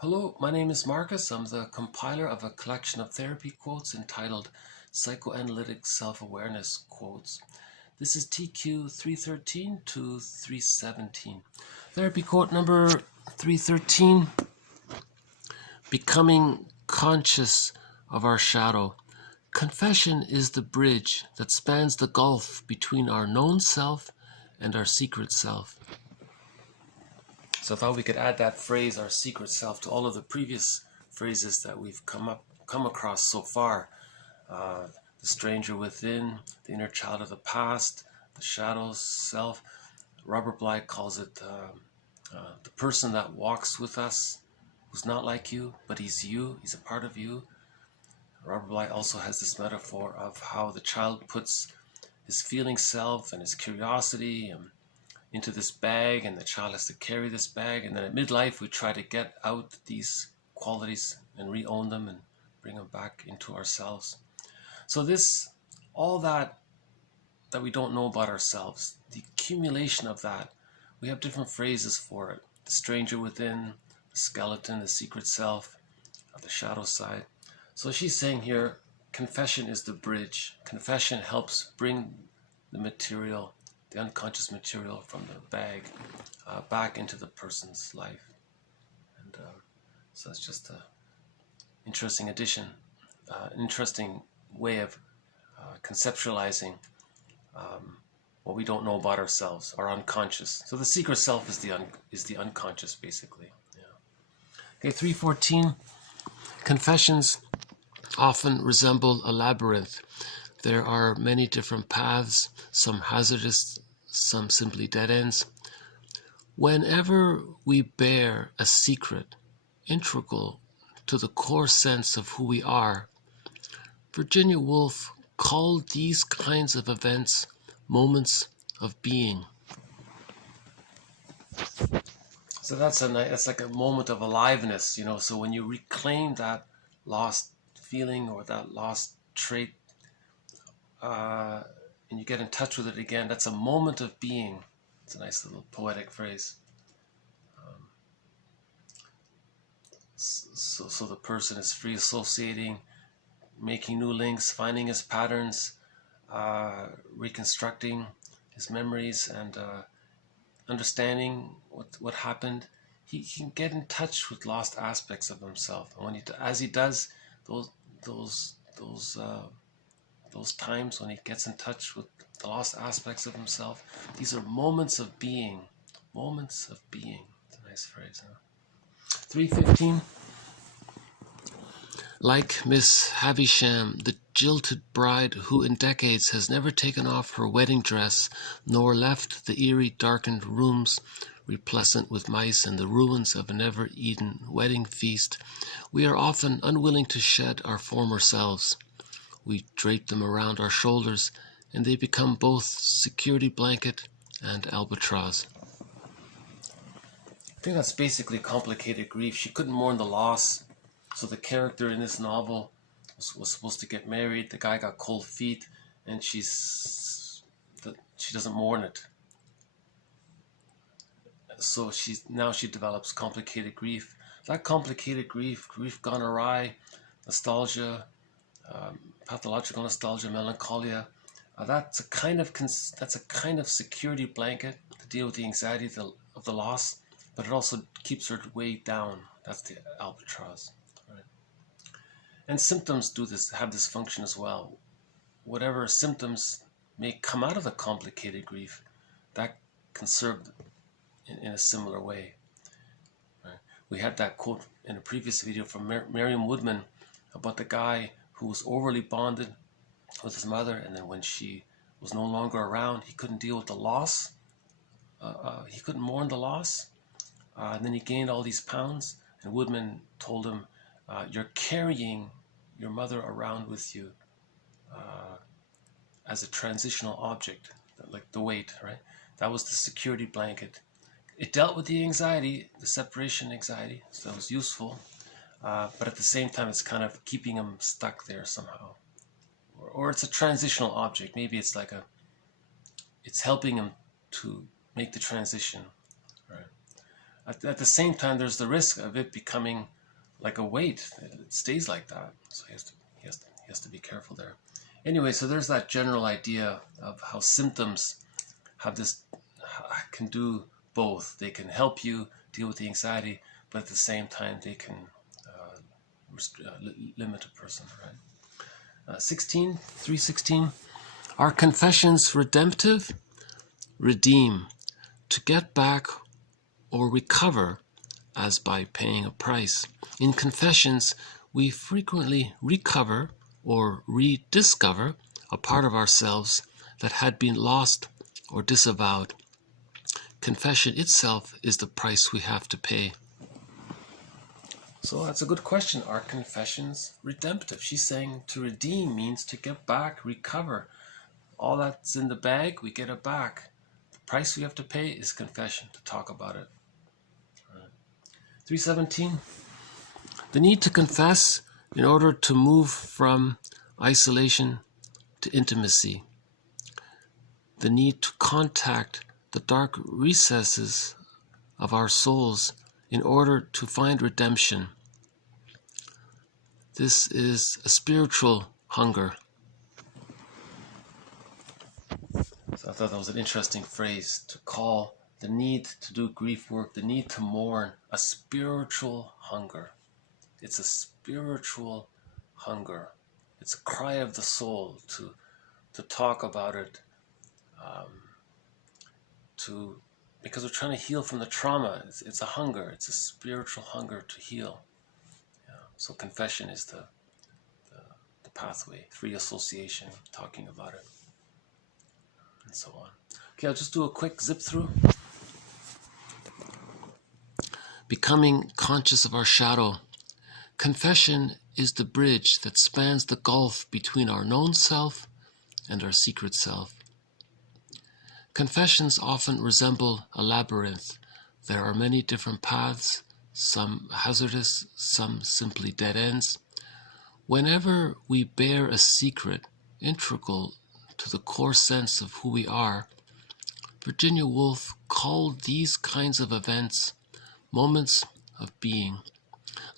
Hello, my name is Marcus. I'm the compiler of a collection of therapy quotes entitled Psychoanalytic Self-Awareness Quotes. This is TQ 313 to 317. Therapy quote number 313, becoming conscious of our shadow. Confession is the bridge that spans the gulf between our known self and our secret self. So I thought we could add that phrase, our secret self, to all of the previous phrases that we've come across so far. The stranger within, the inner child of the past, the shadow self. Robert Bly calls it the person that walks with us, who's not like you, but he's you, he's a part of you. Robert Bly also has this metaphor of how the child puts his feeling self and his curiosity into this bag, and the child has to carry this bag, and then at midlife we try to get out these qualities and re-own them and bring them back into ourselves. So this, all that we don't know about ourselves, the accumulation of that, we have different phrases for it. The stranger within, the skeleton, the secret self, the shadow side. So she's saying here, confession is the bridge. Confession helps bring the material, the unconscious material from the bag back into the person's life. And so it's just an interesting addition, an interesting way of conceptualizing what we don't know about ourselves, our unconscious. So the secret self is the unconscious, basically. Yeah. Okay, 314. Confessions often resemble a labyrinth. There are many different paths, some hazardous, some simply dead ends. Whenever we bear a secret integral to the core sense of who we are, Virginia Woolf called these kinds of events moments of being. So that's like a moment of aliveness, So when you reclaim that lost feeling or that lost trait, and you get in touch with it again, that's a moment of being. It's a nice little poetic phrase. So the person is free associating, making new links, finding his patterns, reconstructing his memories, and understanding what happened. He can get in touch with lost aspects of himself, and as he does, those times when he gets in touch with the lost aspects of himself, these are moments of being. Moments of being. It's a nice phrase, huh? 315. Like Miss Havisham, the jilted bride who in decades has never taken off her wedding dress nor left the eerie darkened rooms replacent with mice and the ruins of a never-eaten wedding feast, we are often unwilling to shed our former selves. We drape them around our shoulders, and they become both security blanket and albatross. I think that's basically complicated grief. She couldn't mourn the loss. So the character in this novel was supposed to get married. The guy got cold feet, and she doesn't mourn it. So she develops complicated grief. That complicated grief gone awry, nostalgia, pathological nostalgia, melancholia. That's a kind of security blanket to deal with the anxiety of the loss, but it also keeps her weighed down. That's the albatross. Right? And symptoms have this function as well. Whatever symptoms may come out of the complicated grief, that can serve in a similar way. Right? We had that quote in a previous video from Merriam Woodman about the guy who was overly bonded with his mother, and then when she was no longer around, he couldn't deal with the loss. He couldn't mourn the loss. And then he gained all these pounds, and Woodman told him, you're carrying your mother around with you as a transitional object, like the weight, right? That was the security blanket. It dealt with the anxiety, the separation anxiety, so that was useful. But at the same time, it's kind of keeping him stuck there somehow. Or it's a transitional object. Maybe it's it's helping him to make the transition. Right? At the same time, there's the risk of it becoming like a weight. It stays like that. So he has to be careful there. Anyway, so there's that general idea of how symptoms have this, can do both. They can help you deal with the anxiety, but at the same time, they can limit a person, right? 3:16. Are confessions redemptive? Redeem, to get back or recover, as by paying a price. In confessions, we frequently recover or rediscover a part of ourselves that had been lost or disavowed. Confession itself is the price we have to pay. So that's a good question. Are confessions redemptive? She's saying to redeem means to get back, recover. All that's in the bag, we get it back. The price we have to pay is confession, to talk about it. 3:17. The need to confess in order to move from isolation to intimacy. The need to contact the dark recesses of our souls in order to find redemption. This is a spiritual hunger. So I thought that was an interesting phrase, to call the need to do grief work, the need to mourn, a spiritual hunger. It's a spiritual hunger. It's a cry of the soul to talk about it, because we're trying to heal from the trauma. It's a hunger. It's a spiritual hunger to heal. Yeah. So confession is the pathway, free association, talking about it, and so on. Okay, I'll just do a quick zip through. Becoming conscious of our shadow. Confession is the bridge that spans the gulf between our known self and our secret self. Confessions often resemble a labyrinth. There are many different paths, some hazardous, some simply dead ends. Whenever we bear a secret integral to the core sense of who we are, Virginia Woolf called these kinds of events moments of being.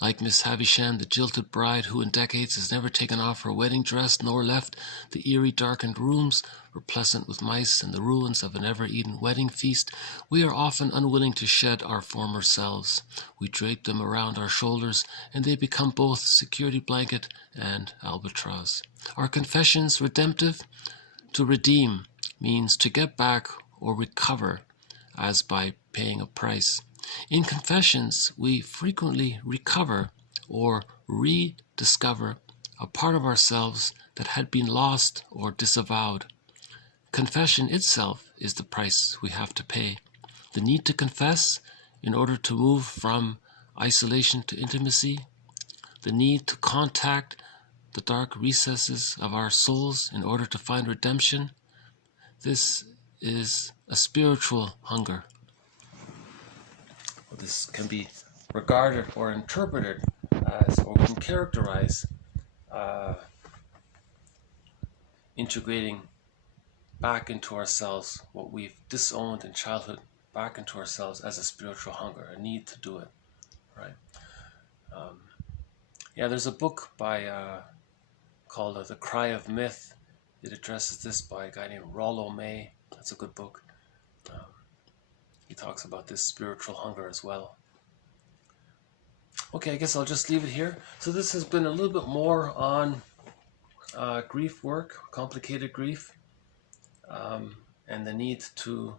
Like Miss Havisham, the jilted bride who in decades has never taken off her wedding dress nor left the eerie darkened rooms replacent with mice and the ruins of a never-eaten wedding feast, we are often unwilling to shed our former selves. We drape them around our shoulders, and they become both security blanket and albatross. Are confessions redemptive? To redeem means to get back or recover, as by paying a price. In confessions, we frequently recover or rediscover a part of ourselves that had been lost or disavowed. Confession itself is the price we have to pay. The need to confess in order to move from isolation to intimacy. The need to contact the dark recesses of our souls in order to find redemption. This is a spiritual hunger. This can be regarded or interpreted as, or we can characterize, integrating back into ourselves what we've disowned in childhood, back into ourselves as a spiritual hunger, a need to do it, right? There's a book by called The Cry of Myth. It addresses this by a guy named Rollo May. That's a good book. He talks about this spiritual hunger as well. Okay, I guess I'll just leave it here. So this has been a little bit more on grief work, complicated grief, and the need to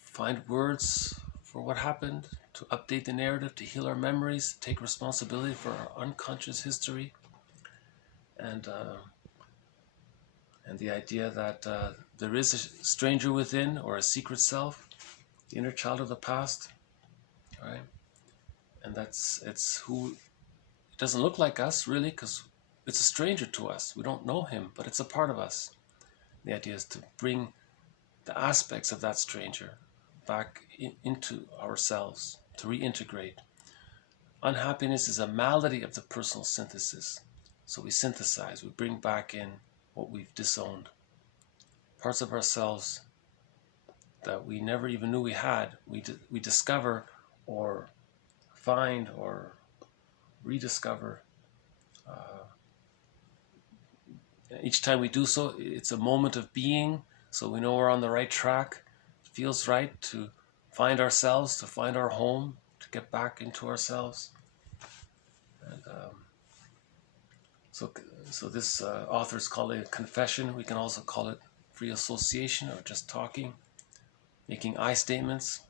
find words for what happened, to update the narrative, to heal our memories, take responsibility for our unconscious history, and the idea that there is a stranger within, or a secret self, the inner child of the past, right? And it's who, it doesn't look like us really, because it's a stranger to us. We don't know him, but it's a part of us. The idea is to bring the aspects of that stranger back into ourselves, to reintegrate. Unhappiness is a malady of the personal synthesis. So we synthesize, we bring back in what we've disowned, parts of ourselves that we never even knew we had. We discover or find or rediscover. Each time we do so, it's a moment of being, so we know we're on the right track. It feels right to find ourselves, to find our home, to get back into ourselves. And so this author's called it a confession. We can also call it free association or just talking, making I statements.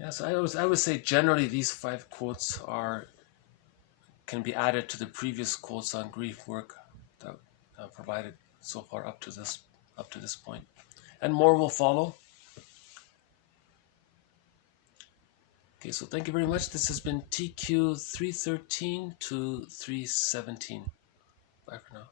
Yeah, so I would say generally these 5 quotes can be added to the previous quotes on grief work that I've provided so far up to this point, and more will follow. Okay, so thank you very much. This has been TQ 313 to 317. Bye for now.